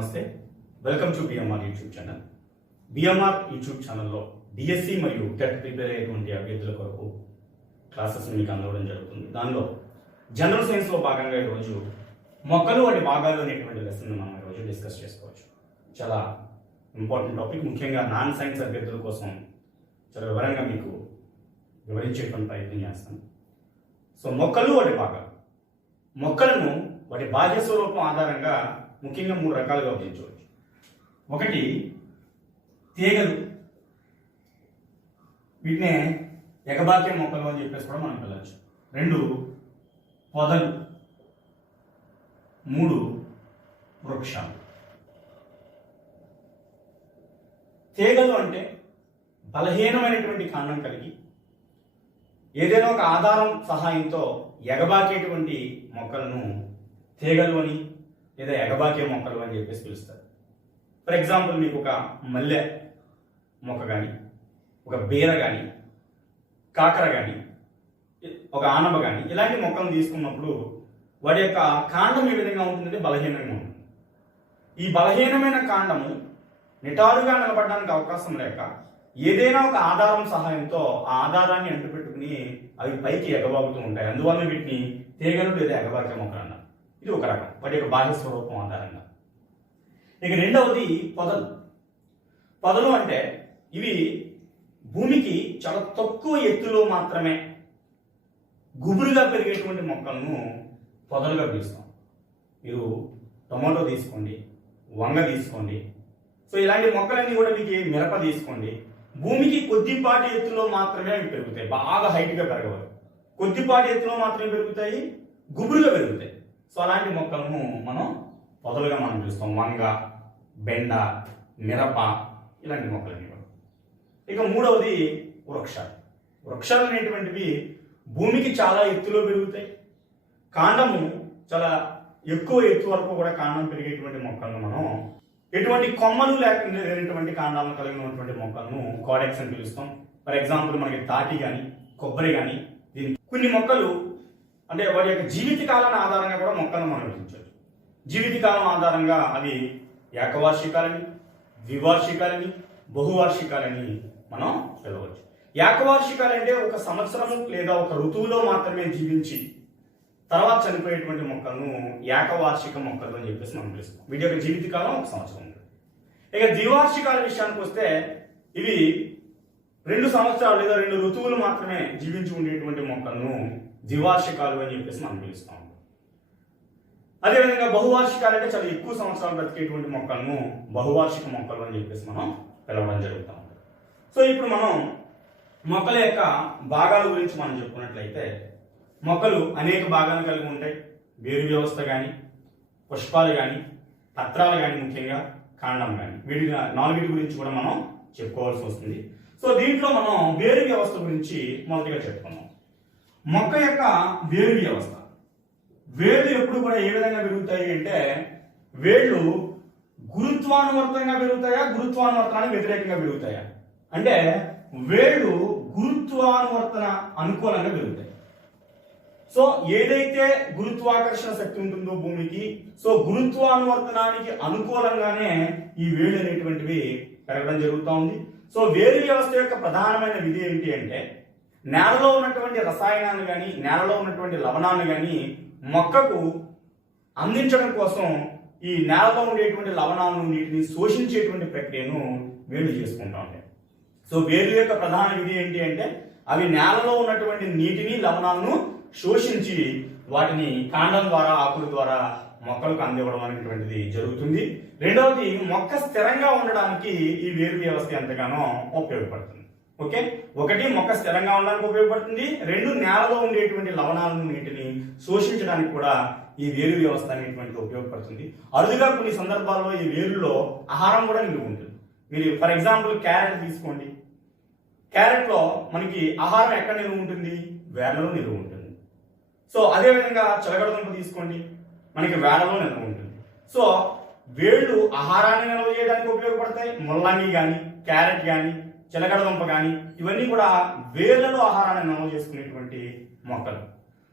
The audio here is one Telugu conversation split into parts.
నమస్తే, welcome to BMR YouTube channel. BMR YouTube ఛానల్లో డిఎస్సి మరియు టెట్ ప్రిపేర్ అయ్యేటువంటి అభ్యర్థుల కొరకు క్లాసెస్ మీకు అందడం జరుగుతుంది. దానిలో జనరల్ సైన్స్లో భాగంగా ఈరోజు మొక్కలు వాటి భాగాలు అనేటువంటి లెసన్ మనం ఈరోజు డిస్కస్ చేసుకోవచ్చు. చాలా ఇంపార్టెంట్ టాపిక్, ముఖ్యంగా నాన్ సైన్స్ అభ్యర్థుల కోసం చాలా వివరంగా మీకు వివరించేటువంటి ప్రయత్నం చేస్తాను. సో మొక్కలు వాటి భాగాలు, మొక్కలను వాటి బాహ్య స్వరూపం ఆధారంగా ముఖ్యంగా 3 రకాలుగా విభజించవచ్చు. ఒకటి తీగలు, వీటినే ఎగబాకే మొక్కలు అని చెప్పేసి కూడా మనం పిలవచ్చు. 2 పొదలు, 3 వృక్షాలు. తీగలు అంటే బలహీనమైనటువంటి కాండం కలిగి ఏదైనా ఒక ఆధారం సహాయంతో ఎగబాకేటువంటి మొక్కలను తీగలు అని లేదా ఎగబాకే మొక్కలు అని చెప్పేసి పిలుస్తారు. ఫర్ ఎగ్జాంపుల్, మీకు ఒక మల్లె మొక్క కానీ, ఒక బీర కానీ, కాకర కానీ, ఒక ఆనప కానీ ఇలాంటి మొక్కలను తీసుకున్నప్పుడు వాటి యొక్క కాండం ఏ విధంగా ఉంటుందంటే బలహీనంగా ఉంటుంది. ఈ బలహీనమైన కాండము నిటారుగా నిలబడడానికి అవకాశం లేక ఏదైనా ఒక ఆధారం సహాయంతో ఆ ఆధారాన్ని అంటుపెట్టుకుని అవి పైకి ఎగబాకుతూ ఉంటాయి. అందువల్ల వీటిని తీగలు లేదా ఎగబాకే మొక్కలు అన్నారు. ఇది ఒక రకం, వాటి యొక్క బాహ్య స్వరూపం ఆధారంగా. ఇక రెండవది పొదలు. పొదలు అంటే ఇవి భూమికి చాలా తక్కువ ఎత్తులో మాత్రమే గుబురుగా పెరిగేటువంటి మొక్కలను పొదలుగా పిలుస్తాం. మీరు టొమాటో తీసుకోండి, వంగ తీసుకోండి, సో ఇలాంటి మొక్కలన్నీ కూడా మీకు మిరప తీసుకోండి, భూమికి కొద్దిపాటి ఎత్తులో మాత్రమే అవి పెరుగుతాయి. బాగా హైట్గా పెరగవు, కొద్దిపాటి ఎత్తులో మాత్రమే పెరుగుతాయి, గుబురుగా పెరుగుతాయి. సో అలాంటి మొక్కలను మనం పొదలుగా మనం పిలుస్తాం. వంగ, బెండ, మిరప ఇలాంటి మొక్కలన్నీ కూడా. ఇక మూడవది వృక్షాలు. వృక్షాలు అనేటువంటివి భూమికి చాలా ఎత్తులో పెరుగుతాయి, కాండము చాలా ఎక్కువ ఎత్తు వరకు కూడా కాండం పెరిగేటువంటి మొక్కలను మనం ఎటువంటి కొమ్మలు లేనటువంటి కాండాలను కలిగినటువంటి మొక్కలను కోడెక్స్ అని పిలుస్తాం. ఫర్ ఎగ్జాంపుల్, మనకి తాటి కానీ, కొబ్బరి కానీ, కొన్ని మొక్కలు అంటే వాటి యొక్క జీవితకాలం ఆధారంగా కూడా మొక్కలను మనం విభజించవచ్చు. జీవితకాలం ఆధారంగా అవి ఏకవార్షికాలని, ద్వివార్షికాలని, బహువార్షికాలని మనం పిలవచ్చు. ఏకవార్షికాలు అంటే ఒక సంవత్సరము లేదా ఒక ఋతువులో మాత్రమే జీవించి తర్వాత చనిపోయేటువంటి మొక్కలను ఏకవార్షిక మొక్కలు అని చెప్పేసి మనం పిలుస్తాం. వీటి యొక్క జీవితకాలం 1 సంవత్సరం ఉంటుంది. ఇక ద్వివార్షికాల విషయానికి వస్తే ఇవి 2 సంవత్సరాలు లేదా 2 ఋతువులు మాత్రమే జీవించి ఉండేటువంటి మొక్కలను ద్వివార్షికాలు అని చెప్పేసి మనం పిలుస్తాం. అదేవిధంగా బహువార్షికాలు అంటే చాలా ఎక్కువ సంవత్సరాలు బ్రతికేటువంటి మొక్కలను బహువార్షిక మొక్కలు అని చెప్పేసి మనం పిలవడం జరుగుతూ ఉంటుంది. సో ఇప్పుడు మనం మొక్కల యొక్క భాగాల గురించి మనం చెప్పుకున్నట్లయితే, మొక్కలు అనేక భాగాలు కలిగి ఉంటాయి. వేరు వ్యవస్థ కానీ, పుష్పాలు కానీ, పత్రాలు కానీ, ముఖ్యంగా కాండం కానీ, వీటి 4 గురించి కూడా మనం చెప్పుకోవాల్సి వస్తుంది. సో దీంట్లో మనం వేరు వ్యవస్థ గురించి మొదటిగా చెప్పుకున్నాం. మొక్క యొక్క వేరు వ్యవస్థ, వేళ్ళు ఎప్పుడు కూడా ఏ విధంగా పెరుగుతాయి అంటే, వేళ్ళు గురుత్వానువర్తంగా పెరుగుతాయా, గురుత్వానువర్తనానికి వ్యతిరేకంగా పెరుగుతాయా అంటే వేళ్ళు గురుత్వానువర్తన అనుకూలంగా పెరుగుతాయి. సో ఏదైతే గురుత్వాకర్షణ శక్తి ఉంటుందో భూమికి, సో గురుత్వానువర్తనానికి అనుకూలంగానే ఈ వేళ్ళు అనేటువంటివి పెరగడం జరుగుతూ ఉంది. సో వేరు వ్యవస్థ యొక్క ప్రధానమైన విధి ఏంటి అంటే, నేలలో ఉన్నటువంటి రసాయనాలు కానీ, నేలలో ఉన్నటువంటి లవణాలు కానీ మొక్కకు అందించడం కోసం ఈ నేలలో ఉండేటువంటి లవణాలను, నీటిని శోషించేటువంటి ప్రక్రియను వేళ్ళు చేసుకుంటూ ఉంటాయి. సో వేరు యొక్క ప్రధాన విధి ఏంటి అంటే, అవి నేలలో ఉన్నటువంటి నీటిని, లవణాలను శోషించి వాటిని కాండం ద్వారా, ఆకుల ద్వారా మొక్కలకు అందివ్వడం అనేటువంటిది జరుగుతుంది. రెండవది, మొక్క స్థిరంగా ఉండడానికి ఈ వేరు వ్యవస్థ ఎంతగానో ఉపయోగపడుతుంది. ఓకే, ఒకటి మొక్క స్థిరంగా ఉండడానికి ఉపయోగపడుతుంది, 2 నేలలో ఉండేటువంటి లవణాలను, నీటిని శోషించడానికి కూడా ఈ వేరు వ్యవస్థ అనేటువంటిది ఉపయోగపడుతుంది. అరుదుగా కొన్ని సందర్భాల్లో ఈ వేరులో ఆహారం కూడా నిలువ ఉంటుంది. మీరు ఫర్ ఎగ్జాంపుల్ క్యారెట్ తీసుకోండి, క్యారెట్లో మనకి ఆహారం ఎక్కడ నిలువ ఉంటుంది? వేర్లలో నిలువ ఉంటుంది. సో అదేవిధంగా చిలకడదుంప తీసుకోండి, మనకి వేళ్లలో నిల్వ ఉంటుంది. సో వేళ్ళు ఆహారాన్ని నిల్వ చేయడానికి ఉపయోగపడతాయి. ముల్లంగి కానీ, క్యారెట్ కానీ, చిలకడదుంప కానీ ఇవన్నీ కూడా వేళ్లలో ఆహారాన్ని నిల్వ చేసుకునేటువంటి మొక్కలు.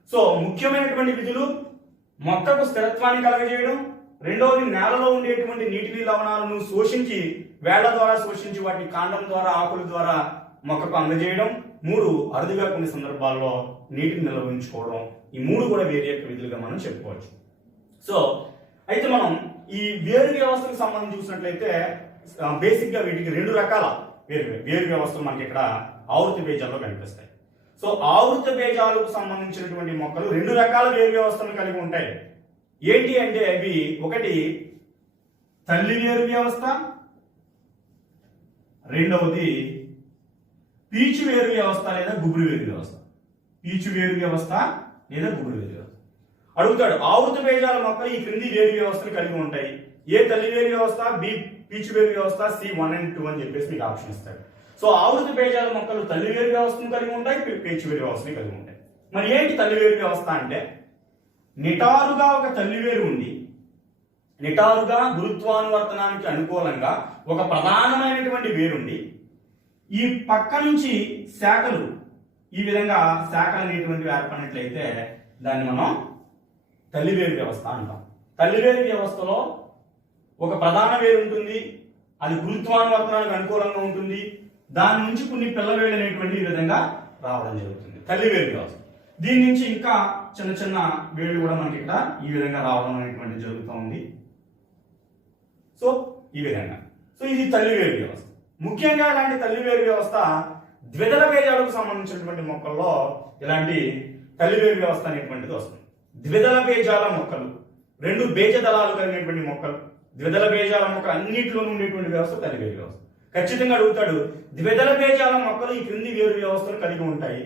సో ముఖ్యమైనటువంటి విధులు మొక్కకు స్థిరత్వాన్ని కలగజేయడం, రెండవది నేలలో ఉండేటువంటి నీటిని లవణాలను శోషించి వేళ్ల ద్వారా శోషించి వాటిని కాండం ద్వారా ఆకుల ద్వారా మొక్కకు అందజేయడం. 3 అరుదుగా కొన్ని సందర్భాల్లో నీటిని నిల్వ ఉంచుకోవడం. ఈ 3 కూడా వేరు యొక్క విధులుగా మనం చెప్పుకోవచ్చు. సో అయితే మనం ఈ వేరు వ్యవస్థకు సంబంధించి చూసినట్లయితే బేసిక్ గా వీటికి 2 రకాల వేరు వ్యవస్థలు మనకి ఇక్కడ ఆవృత బీజాల్లో కనిపిస్తాయి. సో ఆవృత బీజాలకు సంబంధించినటువంటి మొక్కలు 2 రకాల వేరు వ్యవస్థలను కలిగి ఉంటాయి. ఏంటి అంటే అవి ఒకటి తల్లి వేరు వ్యవస్థ, రెండవది పీచు వేరు వ్యవస్థ లేదా గుబురు వేరు వ్యవస్థ. పీచు వేరు వ్యవస్థ లేదా గుబురు వేరు వ్యవస్థ. అడుగుతాడు ఆవృత బీజాల మొక్కలు ఈ క్రింది వేరు వ్యవస్థలు కలిగి ఉంటాయి. ఏ తల్లి వేరు వ్యవస్థ, బి పీచు వేరు వ్యవస్థ, సి 1 and 2 అని చెప్పేసి మీకు ఆప్షన్ ఇస్తాడు. సో ఆవృత బీజాల మొక్కలు తల్లి వేరు వ్యవస్థను కలిగి ఉంటాయి, పీచు వేరు వ్యవస్థని కలిగి ఉంటాయి. మరి ఏంటి తల్లి వేరు వ్యవస్థ అంటే నిటారుగా ఒక తల్లి వేరు ఉండి నిటారుగా గురుత్వానువర్తనానికి అనుకూలంగా ఒక ప్రధానమైనటువంటి వేరుండి ఈ పక్క నుంచి శాఖలు ఈ విధంగా శాఖలు అనేటువంటివి ఏర్పడినట్లయితే దాన్ని మనం తల్లివేరు వ్యవస్థ అంటాం. తల్లివేరు వ్యవస్థలో ఒక ప్రధాన వేరు ఉంటుంది, అది గురుత్వానువర్తనానికి అనుకూలంగా ఉంటుంది. దాని నుంచి కొన్ని పిల్లవేళ్ళు అనేటువంటి ఈ విధంగా రావడం జరుగుతుంది తల్లివేరు వ్యవస్థ. దీని నుంచి ఇంకా చిన్న చిన్న వేళ్ళు కూడా మనకి ఇక్కడ ఈ విధంగా రావడం అనేటువంటి జరుగుతూ ఉంది. సో ఈ విధంగా సో ఇది తల్లివేరు వ్యవస్థ. ముఖ్యంగా ఇలాంటి తల్లివేరు వ్యవస్థ ద్విదళ బీజాలకు సంబంధించినటువంటి మొక్కల్లో ఇలాంటి తల్లివేరు వ్యవస్థ అనేటువంటిది వస్తుంది. ద్విదళ బీజాల మొక్కలు 2 బీజ దళాలు కలిగినటువంటి మొక్కలు, ద్విదళ బీజాల మొక్క అన్నింటిలోనూ ఉండేటువంటి వ్యవస్థ తల్లివేరు వ్యవస్థ. ఖచ్చితంగా అడుగుతాడు ద్విదళ బీజాల మొక్కలు ఈ క్రింది వేరు వ్యవస్థను కలిగి ఉంటాయి.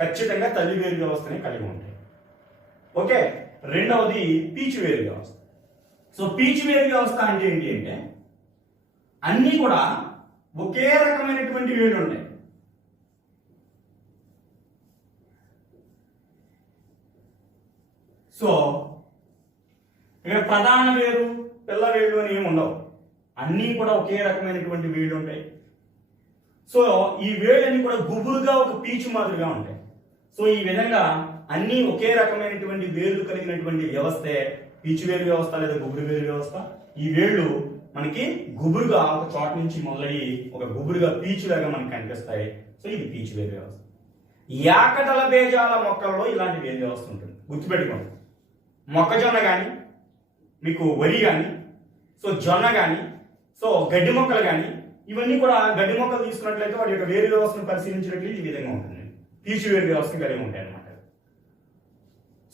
ఖచ్చితంగా తల్లివేరు వ్యవస్థని కలిగి ఉంటాయి. ఓకే, రెండవది పీచు వేరు వ్యవస్థ. సో పీచు వేరు వ్యవస్థ అంటే ఏంటి అంటే అన్నీ కూడా ఒకే రకమైనటువంటి వేళ్ళు ఉంటాయి. సో ఇక్కడ ప్రధాన వేరు పిల్ల వేళ్ళు అని ఏమి ఉండవు, అన్నీ కూడా ఒకే రకమైనటువంటి వేళ్ళు ఉంటాయి. సో ఈ వేళ్ళని కూడా గుబురుగా ఒక పీచు మాదిరిగా ఉంటాయి. సో ఈ విధంగా అన్ని ఒకే రకమైనటువంటి వేళ్ళు కలిగినటువంటి వ్యవస్థే పీచు వేరు వ్యవస్థ లేదా గుబురు వేరు వ్యవస్థ. ఈ వేళ్ళు మనకి గుబురుగా ఒక చోట నుంచి మొదలై ఒక గుబురుగా పీచులాగా మనకి కనిపిస్తాయి. సో ఇది పీచు వేరు వ్యవస్థ. ఏకదళ బీజాల మొక్కల్లో ఇలాంటి వేరు వ్యవస్థ ఉంటుంది. గుర్తుపెట్టుకోండి, మొక్కజొన్న కానీ మీకు వరి కానీ సో జొన్న కానీ సో గడ్డి మొక్కలు కానీ ఇవన్నీ కూడా గడ్డి మొక్కలు తీసుకున్నట్లయితే వాటి యొక్క వేరు వ్యవస్థను పరిశీలించినట్లయితే ఈ విధంగా ఉంటుంది. పీచు వేరు వ్యవస్థను కలిగి ఉంటాయి అన్నమాట.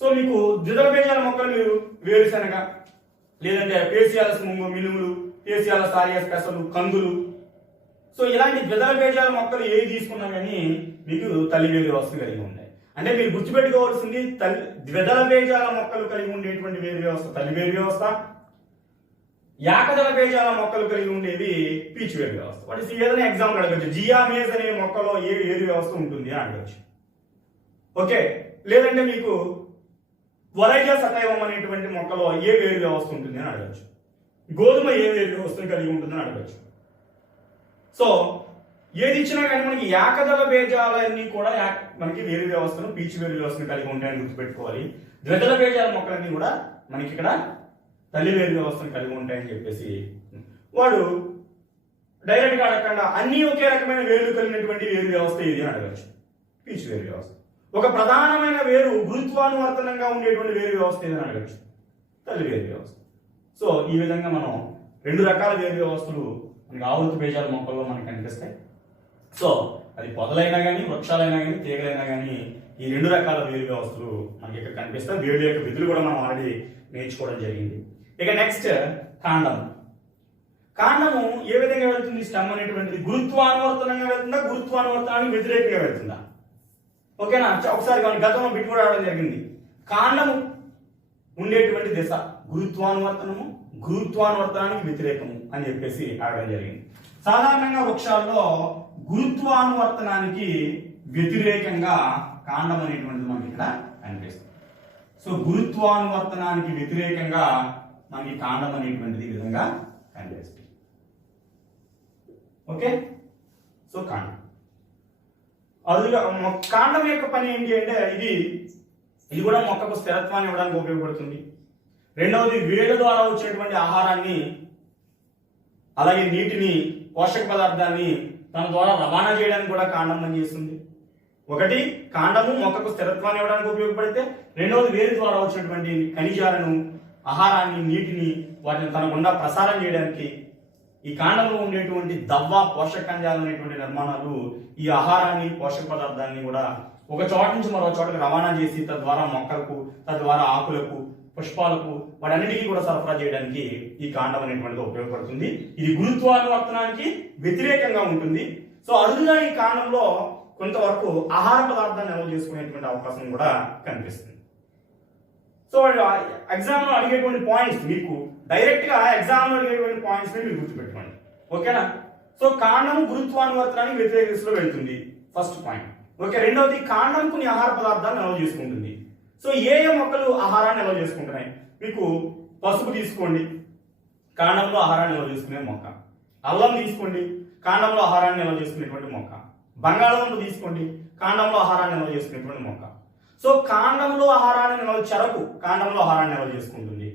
సో మీకు ద్విదళ బీజాల మొక్కలు మీరు వేరుశనగ లేదంటే పేసియాలస్ మినుములు, పేసియాలస్ ఆరియాస్ పెసలు, కందులు సో ఇలాంటి ద్విదళ బీజాల మొక్కలు ఏవి తీసుకున్నా కానీ మీకు తల్లివేరు వ్యవస్థను కలిగి ఉంటాయి. అంటే మీరు గుర్తుపెట్టుకోవాల్సింది ద్విదళ బీజాల మొక్కలు కలిగి ఉండేటువంటి వేరు వ్యవస్థ తల్లివేరు వ్యవస్థ, ఏకదళ బీజాల మొక్కలు కలిగి ఉండేవి పీచు వేరు వ్యవస్థ. వాటి ఏదైనా ఎగ్జాంపుల్ అడగచ్చు, జియామేజ్ అనే మొక్కలో ఏ వేరు వ్యవస్థ ఉంటుంది అని అడగచ్చు. ఓకే, లేదంటే మీకు వరైజా సటైవం అనేటువంటి మొక్కలో ఏ వేరు వ్యవస్థ ఉంటుంది అని అడగచ్చు. గోధుమ ఏ వేరు వ్యవస్థను కలిగి ఉంటుందని అడగచ్చు. సో ఏది ఇచ్చినా కానీ మనకి ఏకదళ బీజాలన్నీ కూడా మనకి వేరు వ్యవస్థను పీచు వేరు వ్యవస్థను కలిగి ఉంటాయని గుర్తుపెట్టుకోవాలి. ద్విదళ బీజాల మొక్కలన్నీ కూడా మనకి ఇక్కడ తల్లి వేరు వ్యవస్థను కలిగి ఉంటాయని చెప్పేసి వాడు డైరెక్ట్ గా అడగకుండా అన్ని ఒకే రకమైన వేరు కలిగినటువంటి వేరు వ్యవస్థ ఏది అని అడగచ్చు. పీచు వేరు వ్యవస్థ. ఒక ప్రధానమైన వేరు గురుత్వానువర్తనంగా ఉండేటువంటి వేరు వ్యవస్థ ఏదని అడగచ్చు, తల్లి వేరు వ్యవస్థ. సో ఈ విధంగా మనం 2 రకాల వేరు వ్యవస్థలు మనకి ఆవృత బీజాల మొక్కల్లో మనకి కనిపిస్తాయి. సో అది పొదలైనా కానీ వృక్షాలైనా కానీ తీగలైనా కానీ ఈ 2 రకాల వేరు వ్యవస్థలు మనకి ఇక్కడ కనిపిస్తాయి. వేరు యొక్క విధులు కూడా మనం ఆల్రెడీ నేర్చుకోవడం జరిగింది. ఇక నెక్స్ట్ కాండము. కాండము ఏ విధంగా వెళ్తుంది? స్టెమ్ అనేటువంటిది గురుత్వానువర్తనంగా వెళ్తుందా, గురుత్వానువర్తనానికి వ్యతిరేకంగా వెళ్తుందా? ఓకేనా? ఒకసారి గతంలో బిట్ కూడా రావడం జరిగింది. కాండము ఉండేటువంటి దిశ గురుత్వానువర్తనము, గురుత్వానువర్తనానికి వ్యతిరేకము అని చెప్పేసి అడగడం జరిగింది. సాధారణంగా వృక్షాల్లో గురుత్వానువర్తనానికి వ్యతిరేకంగా కాండం అనేటువంటిది మనకి ఇక్కడ కనిపిస్తుంది. సో గురుత్వానువర్తనానికి వ్యతిరేకంగా మనకి కాండం అనేటువంటిది ఈ విధంగా కనిపిస్తుంది. ఓకే, సో కాండం అదుగా కాండం యొక్క పని ఏంటి అంటే ఇది కూడా మొక్కకు స్థిరత్వాన్ని ఇవ్వడానికి ఉపయోగపడుతుంది. రెండవది వేళ్ళ ద్వారా వచ్చేటువంటి ఆహారాన్ని అలాగే నీటిని పోషక పదార్థాన్ని తన ద్వారా రవాణా చేయడానికి కూడా కాండం పనిచేస్తుంది. ఒకటి కాండము మొక్కకు స్థిరత్వాన్ని ఇవ్వడానికి ఉపయోగపడితే, రెండవది వేరు ద్వారా వచ్చినటువంటి ఖనిజాలను, ఆహారాన్ని, నీటిని వాటిని తన గుండా ప్రసారం చేయడానికి ఈ కాండంలో ఉండేటువంటి దవ్వ పోషక ఖనిజాలు అనేటువంటి నిర్మాణాలు ఈ ఆహారాన్ని, పోషక పదార్థాన్ని కూడా ఒక చోట నుంచి మరో చోటకి రవాణా చేసి తద్వారా మొక్కలకు, తద్వారా ఆకులకు, పుష్పాలకు వాటన్నిటికీ కూడా సరఫరా చేయడానికి ఈ కాండం అనేటువంటిది ఉపయోగపడుతుంది. ఇది గురుత్వాకర్షణానికి వ్యతిరేకంగా ఉంటుంది. సో అరుదుగా ఈ కాండంలో కొంతవరకు ఆహార పదార్థాన్ని నిల్వ చేసుకునేటువంటి అవకాశం కూడా కనిపిస్తుంది. సో ఎగ్జామ్ లో అడిగేటువంటి పాయింట్స్ మీకు డైరెక్ట్ గా ఎగ్జామ్ లో అడిగేటువంటి పాయింట్స్ మీరు గుర్తుపెట్టుకోండి, ఓకేనా? సో కాండము గురుత్వానువర్తనానికి వ్యతిరేక దిశలో వెళ్తుంది, ఫస్ట్ పాయింట్. ఓకే, రెండవది కాండం కొన్ని ఆహార పదార్థాలు నిల్వ చేసుకుంటుంది. సో ఏ మొక్కలు ఆహారాన్ని నిల్వ చేసుకుంటున్నాయి? మీకు పసుపు తీసుకోండి, కాండంలో ఆహారాన్ని నిల్వ చేసుకునే మొక్క. అల్లం తీసుకోండి, కాండంలో ఆహారాన్ని నిల్వ చేసుకునేటువంటి మొక్క. బంగాళదుంప తీసుకోండి, కాండంలో ఆహారాన్ని నిల్వ చేసుకునేటువంటి మొక్క. సో కాండంలో ఆహారాన్ని నిల్వ, చెరకు కాండంలో ఆహారాన్ని నిల్వ చేసుకుంటుంది.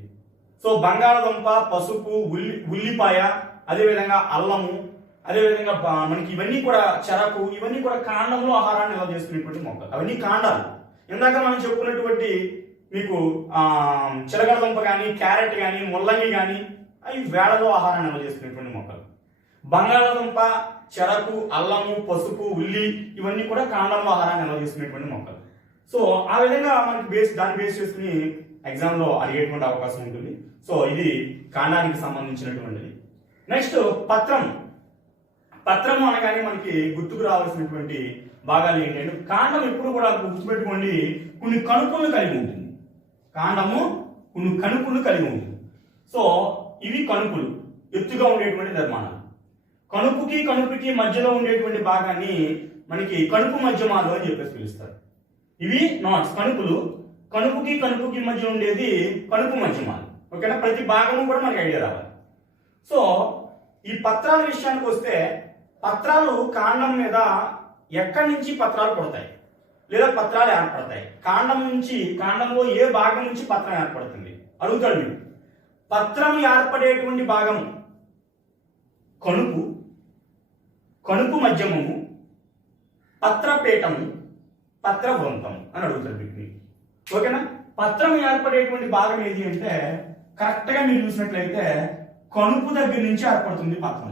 సో బంగాళదుంప, పసుపు, ఉల్లిపాయ, అదేవిధంగా అల్లము, అదేవిధంగా మనకి ఇవన్నీ కూడా చెరకు, ఇవన్నీ కూడా కాండంలో ఆహారాన్ని నిల్వ చేసుకునేటువంటి మొక్కలు. అవన్నీ కాండాలు. ఇందాక మనం చెప్పుకున్నటువంటి మీకు చిలకడదుంప కానీ, క్యారెట్ కానీ, ముల్లంగి కానీ అవి వేళలో ఆహారాన్ని నిల్వ చేసుకునేటువంటి మొక్కలు. బంగాళదుంప, చెరకు, అల్లము, పసుపు, ఉల్లి ఇవన్నీ కూడా కాండంలో ఆహారాన్ని నిల్వ చేసుకునేటువంటి మొక్కలు. సో ఆ విధంగా మనకి దాన్ని బేస్ చేసుకుని ఎగ్జామ్ లో అడిగేటువంటి అవకాశం ఉంటుంది. సో ఇది కాండానికి సంబంధించినటువంటిది. నెక్స్ట్ పత్రము అనగానే మనకి గుర్తుకు రావాల్సినటువంటి భాగాలు ఏంటంటే, కాండం ఎప్పుడు కూడా గుర్తుపెట్టుకోండి, కొన్ని కణుపులను కలిగి ఉంటుంది. కాండము కొన్ని కణుపులను కలిగి ఉంటుంది. సో ఇవి కణుపులు, ఎత్తుగా ఉండేటువంటి నిర్మాణాలు. కణుపుకి మధ్యలో ఉండేటువంటి భాగాన్ని మనకి కణుపు మధ్యమాలు అని చెప్పేసి పిలుస్తారు. ఇవి నాట్స్, కణుపుకి మధ్య ఉండేది కణుపు మధ్యమాలు. ఓకేనా? ప్రతి భాగము కూడా మనకి ఐడియా రావాలి. సో ఈ పత్రాల విషయానికి వస్తే, పత్రాలు కాండం మీద ఎక్కడి నుంచి పత్రాలు పడతాయి లేదా పత్రాలు ఏర్పడతాయి? కాండంలో ఏ భాగం నుంచి పత్రం ఏర్పడుతుంది అడుగుతాడు మీరు. పత్రం ఏర్పడేటువంటి భాగం కణుపు మధ్యమము, పత్రపేటము, పత్రవృంతం అని అడుగుతారు మీకు. ఓకేనా? పత్రం ఏర్పడేటువంటి భాగం ఏది అంటే, కరెక్ట్ గా మీరు చూసినట్లయితే కణుపు దగ్గర నుంచి ఏర్పడుతుంది పత్రం.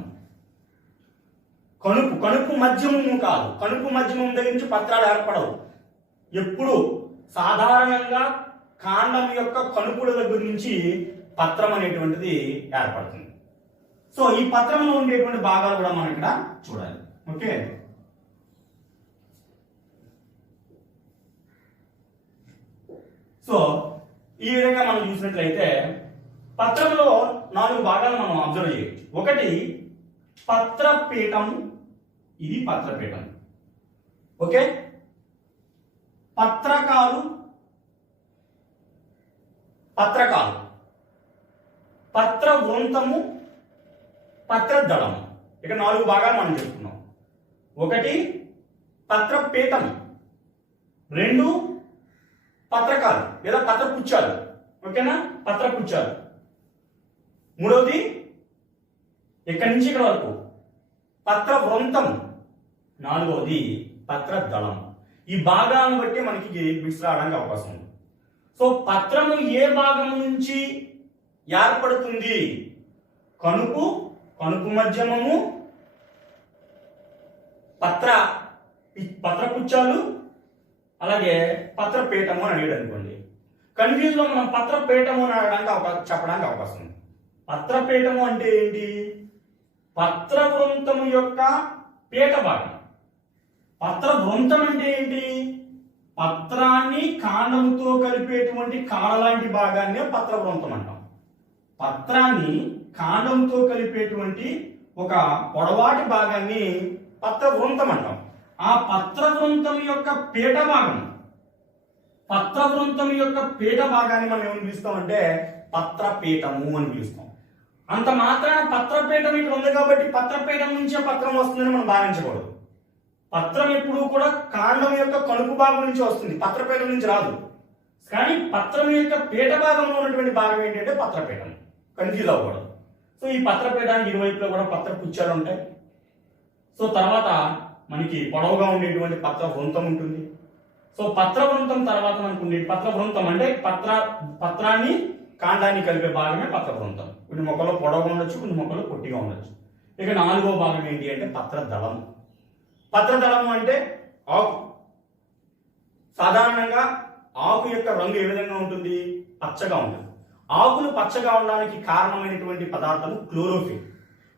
కణుపు మధ్యమము కాదు, కణుపు మధ్యమం దగ్గర నుంచి పత్రాలు ఏర్పడవు. ఎప్పుడు సాధారణంగా కాండం యొక్క కణుపుల దగ్గర నుంచి పత్రం అనేటువంటిది ఏర్పడుతుంది. సో ఈ పత్రంలో ఉండేటువంటి భాగాలు కూడా మనం ఇక్కడ చూడాలి. ఓకే, సో ఈ విధంగా మనం చూసినట్లయితే పత్రంలో 4 భాగాలు మనం అబ్జర్వ్ చేయొచ్చు. ఒకటి పత్రపీఠము, ఇది పత్రపీఠం. ఓకే, పత్రకాలు, పత్రవృంతము, పత్రదళము. ఇక 4 భాగాలు మనం చెప్పుకున్నాం. ఒకటి పత్రపీఠం, 2 పత్రకాలు లేదా పత్రపుచ్చాలు. ఓకేనా? పత్రపుచ్చాలు. 3వది ఇక్కడి నుంచి ఇక్కడ వరకు పత్రవృంతం. 4వది పత్రదళం. ఈ భాగాలను బట్టి మనకి బిట్స్ రావడానికి అవకాశం ఉంది. సో పత్రము ఏ భాగం నుంచి ఏర్పడుతుంది? కణుపు మధ్యమము, పత్రపుచ్చాలు, అలాగే పత్రపీఠము అని అడిగాడు అనుకోండి. కన్ఫ్యూజ్ లో మనం పత్రపీఠము అని చెప్పడానికి అవకాశం ఉంది. పత్రపీఠము అంటే ఏంటి? పత్రవృంతము యొక్క పీఠ భాగం. పత్రవృంతం అంటే ఏంటి? పత్రాన్ని కాండముతో కలిపేటువంటి కాడ లాంటి భాగాన్ని పత్రవృంతం అంటాం. పత్రాన్ని కాండంతో కలిపేటువంటి ఒక పొడవాటి భాగాన్ని పత్రవృంతం అంటాం. ఆ పత్రవృంతం యొక్క పీఠ భాగాన్ని మనం ఏమని పిలుస్తామంటే పత్రపీఠము అని పిలుస్తాం. అంత మాత్రాన పత్రపీఠం ఇక్కడ ఉంది కాబట్టి పత్రపీఠం నుంచే పత్రం వస్తుందని మనం భావించకూడదు. పత్రం ఎప్పుడు కూడా కాండం యొక్క కణుపు భాగం నుంచి వస్తుంది, పత్రపీఠం నుంచి రాదు. కానీ పత్రం యొక్క పీఠ భాగంలో ఉన్నటువంటి భాగం ఏంటంటే పత్రపీఠం. కన్ఫ్యూజ్ అవ్వకూడదు. సో ఈ పత్రపీఠానికి ఇరువైపులో కూడా పత్ర పుచ్చాలు ఉంటాయి. సో తర్వాత మనకి పొడవుగా ఉండేటువంటి పత్ర వృంతం ఉంటుంది. సో పత్ర వృంతం తర్వాత మనకు ఉండే పత్ర వృంతం అంటే పత్రాన్ని కాండాన్ని కలిపే భాగమే పత్ర వృంతం. కొన్ని మొక్కలు పొడవుగా ఉండొచ్చు, కొన్ని మొక్కలు పొట్టిగా ఉండొచ్చు. ఇక 4వ భాగం ఏంటి అంటే పత్రదళం. పత్రదళం అంటే ఆకు. సాధారణంగా ఆకు యొక్క రంగు ఏ విధంగా ఉంటుంది? పచ్చగా ఉంటుంది. ఆకులు పచ్చగా ఉండడానికి కారణమైనటువంటి పదార్థం క్లోరోఫిల్.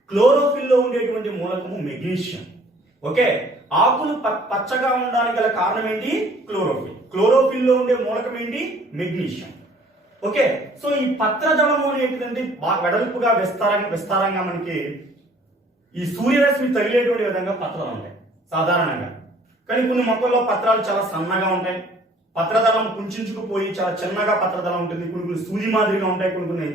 క్లోరోఫిల్ లో ఉండేటువంటి మూలకము మెగ్నీషియం. ఓకే, ఆకులు పచ్చగా ఉండడానికి గల కారణం ఏంటి? క్లోరోఫిల్. క్లోరోఫిల్ లో ఉండే మూలకం ఏంటి? మెగ్నీషియం. ఓకే, సో ఈ పత్రదళము అనేటువంటి వెడల్పుగా విస్తారంగా మనకి ఈ సూర్యరశ్మి తగిలేటువంటి విధంగా పత్రాలు ఉంటాయి సాధారణంగా. కానీ కొన్ని మొక్కల్లో పత్రాలు చాలా సన్నగా ఉంటాయి. పత్రదళం కుంచుకుపోయి చాలా చిన్నగా పత్రదళం ఉంటుంది. కొన్ని సూది మాదిరిగా ఉంటాయి, కొన్ని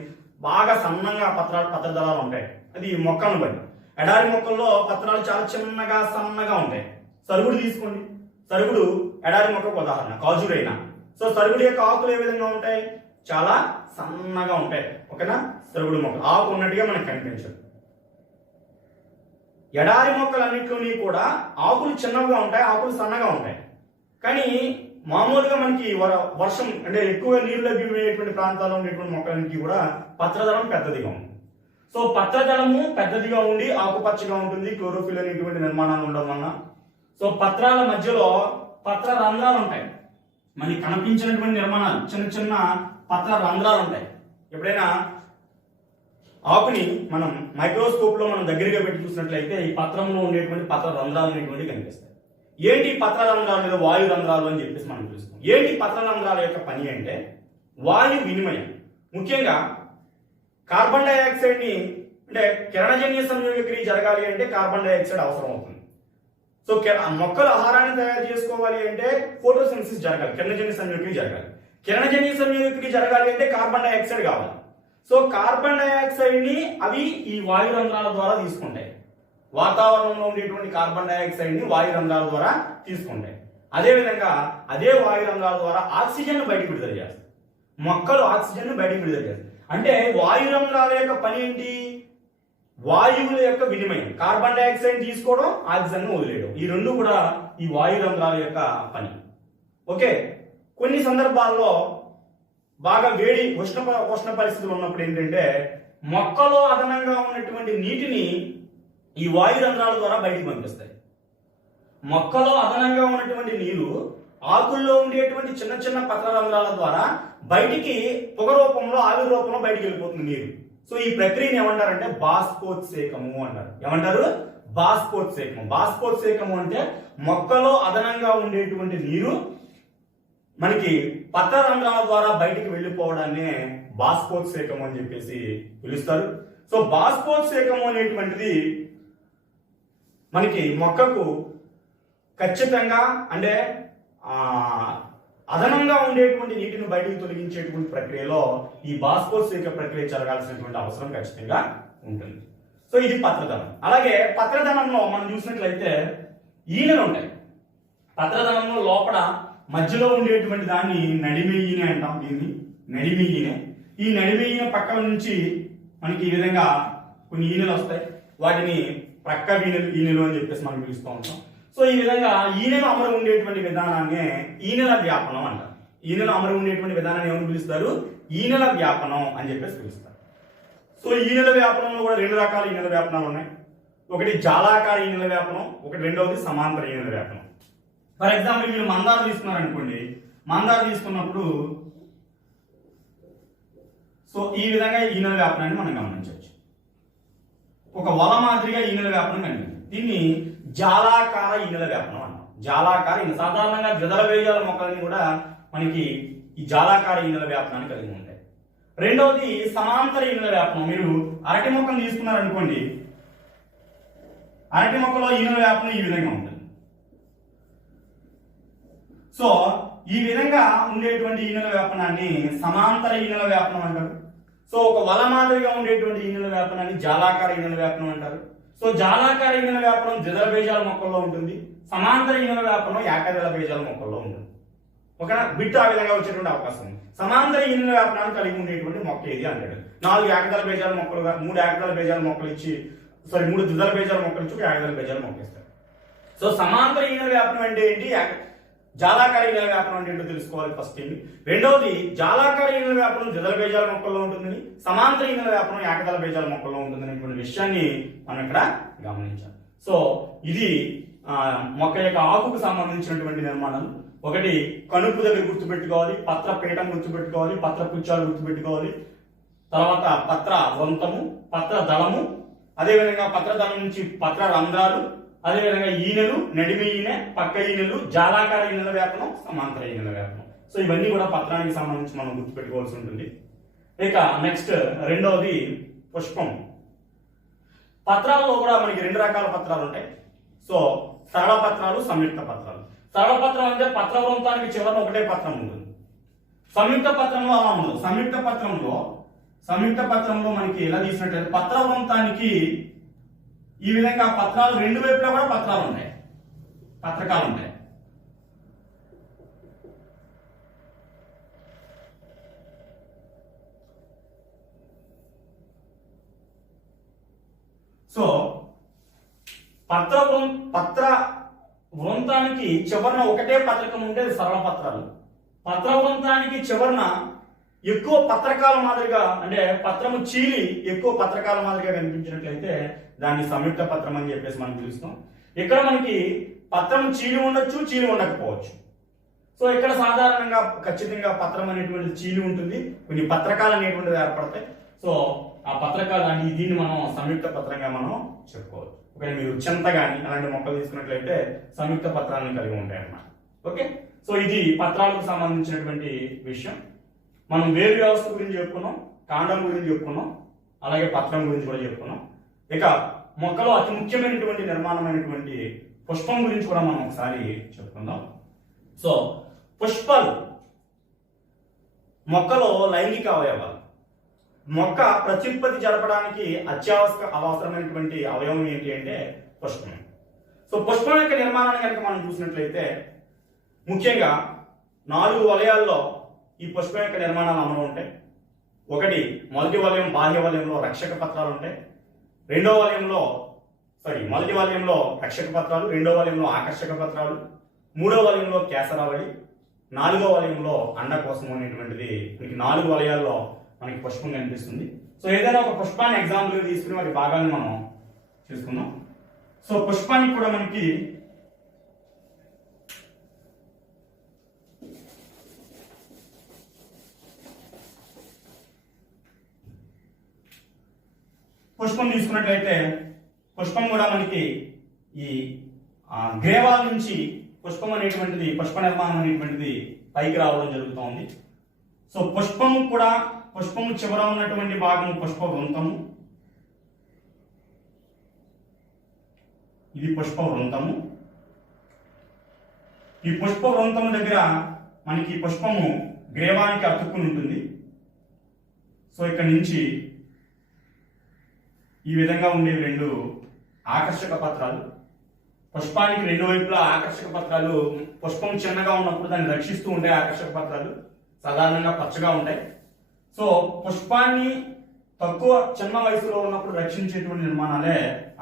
బాగా సన్నంగా పత్రదళాలు ఉంటాయి. అది మొక్కలను బట్టి. ఎడారి మొక్కల్లో పత్రాలు చాలా చిన్నగా సన్నగా ఉంటాయి. సరుగుడు తీసుకోండి. సరుగుడు ఎడారి మొక్కకు ఉదాహరణ, కాజురైనా. సో సరుగుడు యొక్క ఆకులు ఏ విధంగా ఉంటాయి? చాలా సన్నగా ఉంటాయి. ఓకేనా? సరుగుడు మొక్క ఆకు ఉన్నట్టుగా మనకు కనిపించదు. ఎడారి మొక్కలన్నింటిలోని కూడా ఆకులు చిన్నగా ఉంటాయి, ఆకులు సన్నగా ఉంటాయి. కానీ మామూలుగా మనకి వర్షం అంటే ఎక్కువగా నీరు లభ్యమయ్యేటువంటి ప్రాంతాల్లో ఉండేటువంటి మొక్కలన్నింటికి కూడా పత్రదళం పెద్దదిగా ఉంటుంది. సో పత్రదళము పెద్దదిగా ఉండి ఆకుపచ్చగా ఉంటుంది, క్లోరోఫిల్ అనేటువంటి నిర్మాణాలు ఉండడం వలన. సో పత్రాల మధ్యలో పత్ర రంధ్రాలు ఉంటాయి. మనకి కనిపించినటువంటి నిర్మాణాలు చిన్న చిన్న పత్ర రంధ్రాలు ఉంటాయి. ఎప్పుడైనా ఆకుని మనం మైక్రోస్కోప్ లో మనం దగ్గరగా పెట్టి చూసినట్లయితే ఈ పత్రంలో ఉండేటువంటి పత్ర రంధ్రాలు అనేటువంటి కనిపిస్తాయి. ఏంటి పత్ర రంధ్రాలు లేదా వాయు రంధ్రాలు అని చెప్పేసి మనం చూస్తాం. ఏంటి పత్ర రంధ్రాల యొక్క పని అంటే వాయు వినిమయం. ముఖ్యంగా కార్బన్ డైఆక్సైడ్ ని అంటే కిరణజన్య సంయోగ క్రియ జరగాలి అంటే కార్బన్ డైఆక్సైడ్ అవసరం అవుతుంది. సో మొక్కలు ఆహారాన్ని తయారు చేసుకోవాలి అంటే ఫోటోసింథసిస్ జరగాలి, కిరణజన్య సంయోగ క్రియ జరగాలి. కిరణజన్య సంయోగ క్రియ జరగాలి అంటే కార్బన్ డైఆక్సైడ్ కావాలి. సో కార్బన్ డైఆక్సైడ్ ని అవి ఈ వాయు రంధ్రాల ద్వారా తీసుకుంటాయి. వాతావరణంలో ఉండేటువంటి కార్బన్ డైఆక్సైడ్ ని వాయు రంధ్రాల ద్వారా తీసుకుంటాయి. అదేవిధంగా అదే వాయు రంధ్రాల ద్వారా ఆక్సిజన్ బయటకు విడుదల చేస్తాయి. మొక్కలు ఆక్సిజన్ బయటకు విడుదల చేస్తాయి. అంటే వాయు రంధ్రాల యొక్క పని ఏంటి? వాయువుల యొక్క వినిమయం. కార్బన్ డైఆక్సైడ్ తీసుకోవడం, ఆక్సిజన్ వదిలేయడం. ఈ రెండు కూడా ఈ వాయు రంధ్రాల యొక్క పని. ఓకే, కొన్ని సందర్భాల్లో బాగా వేడి ఉష్ణ పరిస్థితులు ఉన్నప్పుడు ఏంటంటే మొక్కలో అదనంగా ఉన్నటువంటి నీటిని ఈ వాయు రంధ్రాల ద్వారా బయటికి పంపిస్తాయి. మొక్కలో అదనంగా ఉన్నటువంటి నీరు ఆకుల్లో ఉండేటువంటి చిన్న చిన్న పత్ర రంధ్రాల ద్వారా బయటికి పొగ రూపంలో, ఆవిరి రూపంలో బయటికి వెళ్ళిపోతుంది నీరు. సో ఈ ప్రక్రియను ఏమంటారంటే బాష్పోత్సేకము అంటారు. ఏమంటారు? బాష్పోత్సేకము. బాష్పోత్సేకము అంటే మొక్కలో అదనంగా ఉండేటువంటి నీరు మనకి పత్ర రంధ్రాల ద్వారా బయటికి వెళ్ళిపోవడాన్ని బాష్పోత్సేకము అని చెప్పేసి పిలుస్తారు. సో బాష్పోత్సేకము అనేటువంటిది మనకి మొక్కకు ఖచ్చితంగా అంటే అదనంగా ఉండేటువంటి నీటిని బయటికి తొలగించేటువంటి ప్రక్రియలో ఈ బాష్పోత్సేక ప్రక్రియ జరగాల్సినటువంటి అవసరం ఖచ్చితంగా ఉంటుంది. సో ఇది పత్రదళం. అలాగే పత్రదళంలో మనం చూసినట్లయితే ఈనెలు ఉంటాయి. పత్రదళంలో లోపల మధ్యలో ఉండేటువంటి దాన్ని నడిమి ఈనె అంటాం. దీన్ని నడిమి ఈనె. ఈ నడిమి ఈనె పక్కల నుంచి మనకి ఈ విధంగా కొన్ని ఈనెలు వస్తాయి. వాటిని ప్రక్క ఈనెలు అని చెప్పేసి మనం పిలుస్తూ ఉంటాం. సో ఈ విధంగా ఈనెలు అమరు ఉండేటువంటి విధానాన్ని ఈనెల వ్యాపనం అంటారు. ఈనెలు అమరు ఉండేటువంటి విధానాన్ని ఏమని పిలుస్తారు? ఈనెల వ్యాపనం అని చెప్పేసి పిలుస్తారు. సో ఈనెల వ్యాపనంలో కూడా రెండు రకాల ఈనెల వ్యాపనాలు ఉన్నాయి. ఒకటి జాలాకార ఈనెల వ్యాపనం, ఒకటి రెండవది సమాంతర ఈనెల వ్యాపనం. ఫర్ ఎగ్జాంపుల్ మీరు మందారం తీసుకున్నారనుకోండి. మందారం తీసుకున్నప్పుడు సో ఈ విధంగా ఈనెల వ్యాపనాన్ని మనం గమనించవచ్చు. ఒక వల మాదిరిగా ఈనెల వ్యాపనం కనిపిస్తుంది. దీన్ని జాలాకార ఈనెల వ్యాపనం అంటాం. జాలాకార ఈనెల సాధారణంగా ద్విదళ బీజాల మొక్కలని కూడా మనకి ఈ జాలాకార ఈనెల వ్యాపనాన్ని కలిగి ఉంటాయి. రెండవది సమాంతర ఈనెల వ్యాపనం. మీరు అరటి మొక్కను తీసుకున్నారనుకోండి. అరటి మొక్కలో ఈనెల వ్యాపనం ఈ విధంగా ఉంటుంది. సో ఈ విధంగా ఉండేటువంటి ఈనెల వ్యాపనాన్ని సమాంతర ఈనెల వ్యాపనం అంటారు. సో ఒక వల మాదిరిగా ఉండేటువంటి ఈనెల వ్యాపనాన్ని జాలాకార ఈనెల వ్యాపనం అంటారు. సో జాలాకార ఈనెల వ్యాపనం ద్విదళ బీజాల మొక్కల్లో ఉంటుంది. సమాంతర ఈనెల వ్యాపనం ఏకదళ బీజాల మొక్కల్లో ఉంటుంది. ఓకేనా, బిట్ ఆ విధంగా వచ్చేటువంటి అవకాశం ఉంది. సమాంతర ఈనెల వ్యాపనాన్ని కలిగి ఉండేటువంటి మొక్క ఏది అంటాడు. 4 ఏకదళ బీజాల మొక్కలుగా 3 ఏకదళ బీజాల మొక్కలు ఇచ్చి 3 ద్విదళ బీజాల మొక్కలు ఇచ్చి 1 ఏకదళ బీజాల మొక్క ఇస్తాడు. సో సమాంతర ఈనెల వ్యాపనం అంటే ఏంటి, జాలాకార ఈనెల వ్యాపనం అంటే ఏంటో తెలుసుకోవాలి ఫస్ట్ థింగ్. రెండవది, జాలాకార ఈనెల వ్యాపనం ద్విదళ బీజాల మొక్కల్లో ఉంటుందని, సమాంతర ఈనెల వ్యాపనం ఏకదళ బీజాల మొక్కల్లో ఉంటుందనేటువంటి విషయాన్ని మనం ఇక్కడ గమనించాలి. సో ఇది మొక్క యొక్క ఆకుకు సంబంధించినటువంటి నిర్మాణాలు. ఒకటి కనుపు దగ్గర గుర్తుపెట్టుకోవాలి, పత్ర పీఠం గుర్తుపెట్టుకోవాలి, పత్ర పుచ్చాలు గుర్తుపెట్టుకోవాలి, తర్వాత పత్ర వృంతము, పత్ర దళము, అదేవిధంగా పత్ర దళం నుంచి పత్ర రంధ్రాలు, అదేవిధంగా ఈనెలు, నడిమి ఈనె, పక్క ఈనెలు, జాలాకార ఈనెల వ్యాపనం, సమాంతర ఈనెల వ్యాపనం. సో ఇవన్నీ కూడా పత్రానికి సంబంధించి మనం గుర్తుపెట్టుకోవాల్సి ఉంటుంది. ఇక నెక్స్ట్ రెండవది పుష్పం. పత్రాల్లో కూడా మనకి 2 రకాల పత్రాలు ఉంటాయి. సో సరళ పత్రాలు, సంయుక్త పత్రాలు. సరళ పత్రం అంటే పత్ర వృంతానికి చివరన ఒకటే పత్రం ఉంటుంది. సంయుక్త పత్రంలో అలా ఉండదు. సంయుక్త పత్రంలో మనకి ఎలా తీసినట్లయితే పత్ర వృంతానికి ఈ విధంగా పత్రాలు 2 వైపులా కూడా పత్రాలు ఉంటాయి, పత్రకాలు ఉంటాయి. సో పత్ర వృంతానికి చివరన ఒకటే పత్రకం ఉంటే సరళ పత్రాలు. పత్ర వృంతానికి చివరన ఎక్కువ పత్రకాల మాదిరిగా అంటే పత్రము చీలి ఎక్కువ పత్రకాల మాదిరిగా కనిపించినట్లయితే దాన్ని సంయుక్త పత్రం అని చెప్పేసి మనం పిలుస్తాం. ఇక్కడ మనకి పత్రం చీలి ఉండొచ్చు, చీలి ఉండకపోవచ్చు. సో ఇక్కడ సాధారణంగా ఖచ్చితంగా పత్రం అనేటువంటిది చీలి ఉంటుంది, కొన్ని పత్రకాలు అనేటువంటిది ఏర్పడతాయి. సో ఆ పత్రకాలు అని దీన్ని మనం సంయుక్త పత్రంగా మనం చెప్పుకోవచ్చు. ఒకవేళ మీరు చింత కానీ అలాంటి మొక్కలు తీసుకున్నట్లయితే సంయుక్త పత్రాలను కలిగి ఉంటాయి అన్నమాట. ఓకే, సో ఇది పత్రాలకు సంబంధించినటువంటి విషయం. మనం వేరు వ్యవస్థ గురించి చెప్పుకున్నాం, కాండం గురించి చెప్పుకున్నాం, అలాగే పత్రం గురించి కూడా చెప్పుకున్నాం. ఇక మొక్కలో అతి ముఖ్యమైనటువంటి నిర్మాణమైనటువంటి పుష్పం గురించి కూడా మనం ఒకసారి చెప్పుకుందాం. సో పుష్పాలు మొక్కలో లైంగిక అవయవాలు. మొక్క ప్రత్యుత్పత్తి జరపడానికి అవసరమైనటువంటి అవయవం ఏంటి అంటే పుష్పం. సో పుష్పం యొక్క నిర్మాణాన్ని కనుక మనం చూసినట్లయితే ముఖ్యంగా 4 వలయాల్లో ఈ పుష్పం యొక్క నిర్మాణాలు అమలు ఉంటాయి. ఒకటి మొదటి వలయం బాహ్య వలయంలో రక్షక పత్రాలు ఉంటాయి. మొదటి వలయంలో రక్షక పత్రాలు, రెండో వలయంలో ఆకర్షక పత్రాలు, మూడో వలయంలో కేసరావళి, 4వ వలయంలో అండకోశం అనేటువంటిది మనకి 4 వలయాల్లో మనకి పుష్పం కనిపిస్తుంది. సో ఏదైనా ఒక పుష్పాన్ని ఎగ్జాంపుల్గా తీసుకుని వాటి భాగాన్ని మనం చూసుకుందాం. సో పుష్పానికి కూడా మనకి పుష్పం తీసుకున్నట్లయితే పుష్పం కూడా మనకి ఈ గ్రేవాల నుంచి పుష్పం అనేటువంటిది, పుష్ప నిర్మాణం అనేటువంటిది పైకి రావడం జరుగుతోంది. సో పుష్పము చివర ఉన్నటువంటి భాగం పుష్ప వృంతము, ఇది పుష్ప వృంతము. ఈ పుష్ప వృంతము దగ్గర మనకి పుష్పము గ్రేవానికి అతుక్కుని ఉంటుంది. సో ఇక్కడ నుంచి ఈ విధంగా ఉండే 2 ఆకర్షక పత్రాలు. పుష్పానికి 2 వైపులా ఆకర్షక పత్రాలు. పుష్పం చిన్నగా ఉన్నప్పుడు దాన్ని రక్షిస్తూ ఉంటాయి ఆకర్షక పత్రాలు, సాధారణంగా పచ్చగా ఉంటాయి. సో పుష్పాన్ని చిన్న వయసులో ఉన్నప్పుడు రక్షించేటువంటి నిర్మాణాలే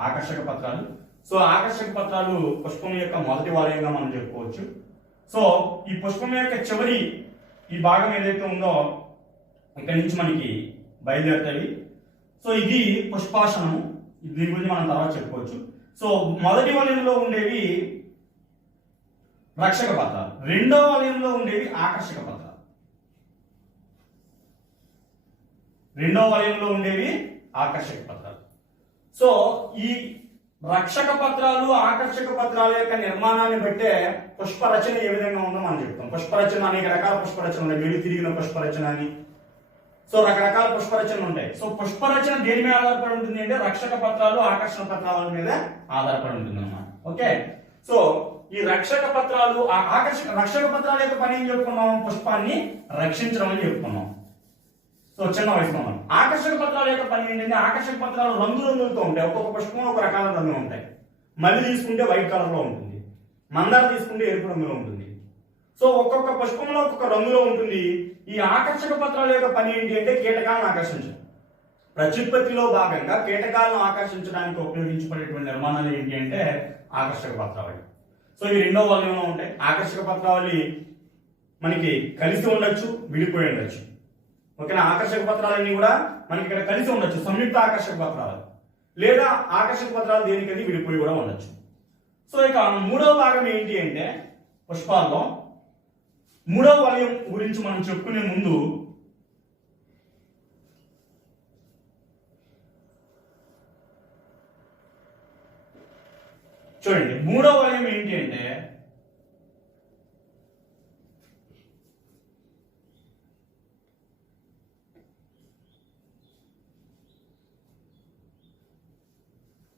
ఆకర్షక పత్రాలు. సో ఆకర్షక పత్రాలు పుష్పం యొక్క మొదటి వలయంగా మనం చెప్పుకోవచ్చు. సో ఈ పుష్పం యొక్క చివరి ఈ భాగం ఏదైతే ఉందో ఇక్కడి నుంచి మనకి బయలుదేరుతాయి. సో ఇది పుష్పాసనము, దీని గురించి మనం తర్వాత చెప్పుకోవచ్చు. సో మొదటి వలయంలో ఉండేవి రక్షక పత్రాలు, రెండో వలయంలో ఉండేవి ఆకర్షక పత్రాలు. సో ఈ రక్షక పత్రాలు, ఆకర్షక పత్రాల యొక్క నిర్మాణాన్ని బట్టే పుష్పరచన ఏ విధంగా ఉందో మనం చెప్తాం. పుష్పరచన అనేక రకాల పుష్పరచన ఉన్నాయి, మెలి తిరిగిన పుష్పరచన అని. సో రకరకాల పుష్పరచనలు ఉంటాయి. సో పుష్పరచన దేని మీద ఆధారపడి ఉంటుంది అంటే రక్షక పత్రాలు, ఆకర్షణ పత్రాల మీద ఆధారపడి ఉంటుంది అన్నమాట. ఓకే, సో ఈ రక్షక పత్రాలు, రక్షక పత్రాల యొక్క పని ఏం చెప్పుకున్నాం, పుష్పాన్ని రక్షించడం అని చెప్పుకున్నాం. సో చిన్న వయసులో మనం ఆకర్షక పత్రాల యొక్క పని ఏంటంటే ఆకర్షక పత్రాలు రంగులతో ఉంటాయి. ఒక్కొక్క పుష్పంలో ఒక రకాల రంగులు ఉంటాయి. మల్లి తీసుకుంటే వైట్ కలర్ లో ఉంటుంది, మందార తీసుకుంటే ఎరుపు రంగులో ఉంటుంది. సో ఒక్కొక్క పుష్పంలో ఒక్కొక్క రంగులో ఉంటుంది. ఈ ఆకర్షక పత్రాల యొక్క పని ఏంటి అంటే కీటకాలను ఆకర్షించడం. ప్రత్యుత్పత్తిలో భాగంగా కీటకాలను ఆకర్షించడానికి ఉపయోగించబడేటువంటి నిర్మాణాలు ఏంటి అంటే ఆకర్షక పత్రావళి. సో ఇవి రెండో వాల్యంలో ఉంటాయి. ఆకర్షక పత్రావళి మనకి కలిసి ఉండొచ్చు, విడిపోయి ఉండొచ్చు. ఓకేనా? ఆకర్షక పత్రాలన్నీ కూడా మనకి ఇక్కడ కలిసి ఉండొచ్చు, సంయుక్త ఆకర్షక పత్రాలు, లేదా ఆకర్షక పత్రాలు దేనికది విడిపోయి కూడా ఉండొచ్చు. సో ఇక మూడవ భాగం ఏంటి అంటే పుష్పాల్లో మూడవ వలయం గురించి మనం చెప్పుకునే ముందు చూడండి, మూడవ వలయం ఏంటి అంటే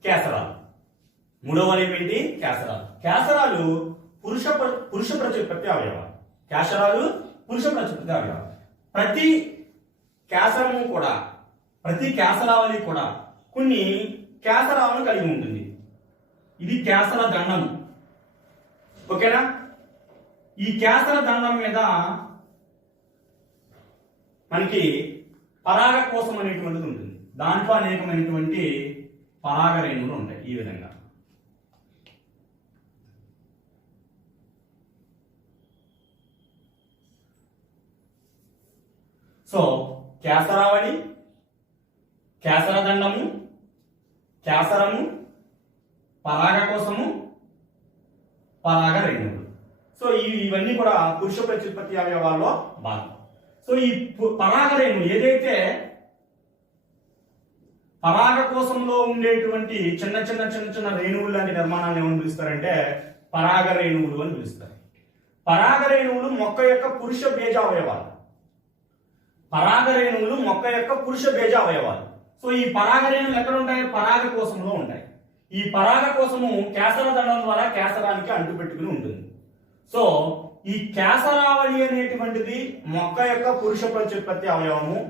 కేసరాలు. మూడవ వలయం ఏంటి? కేసరాలు. కేసరాలు పురుష ప్రత్యుత్పత్తి అవయవాలు. కేసరాలు పురుష ప్రత్యుత్పత్తి అవయవాలు. ప్రతి కేసరము కూడా, ప్రతి కేసరావళి కూడా కొన్ని కేసరాలను కలిగి ఉంటుంది. ఇది కేసర దండం. ఓకేనా? ఈ కేసర దండం మీద మనకి పరాగ కోశం అనేటువంటిది ఉంటుంది. దాంట్లో అనేకమైనటువంటి పరాగ రేణువులు ఉంటాయి. ఈ విధంగా సో కేసరావళి, కేసరదండము, కేసరము, పరాగ కోశము, పరాగ రేణువులు. సో ఇవన్నీ కూడా పురుష ప్రత్యుత్పత్తి అవయవాల్లో భాగం. సో ఈ పరాగ రేణువు ఏదైతే పరాగ కోశంలో ఉండేటువంటి చిన్న చిన్న చిన్న చిన్న రేణువులు లాంటి నిర్మాణాలను ఏమని పిలుస్తారంటే పరాగ రేణువులు అని పిలుస్తారు. పరాగ రేణువులు మొక్క యొక్క పురుష బీజ అవయవాలు. పరాగ రేణువులు మొక్క యొక్క పురుష బీజ అవయవాలు. సో ఈ పరాగ రేణువులు ఎక్కడ ఉంటాయి? పరాగ కోశంలో ఉంటాయి. ఈ పరాగ కోశము కేసర దండం ద్వారా కేసరానికి అంటుపెట్టుకుని ఉంటుంది. సో ఈ కేసరావళి అనేటువంటిది మొక్క యొక్క పురుష ప్రత్యుత్పత్తి అవయవము.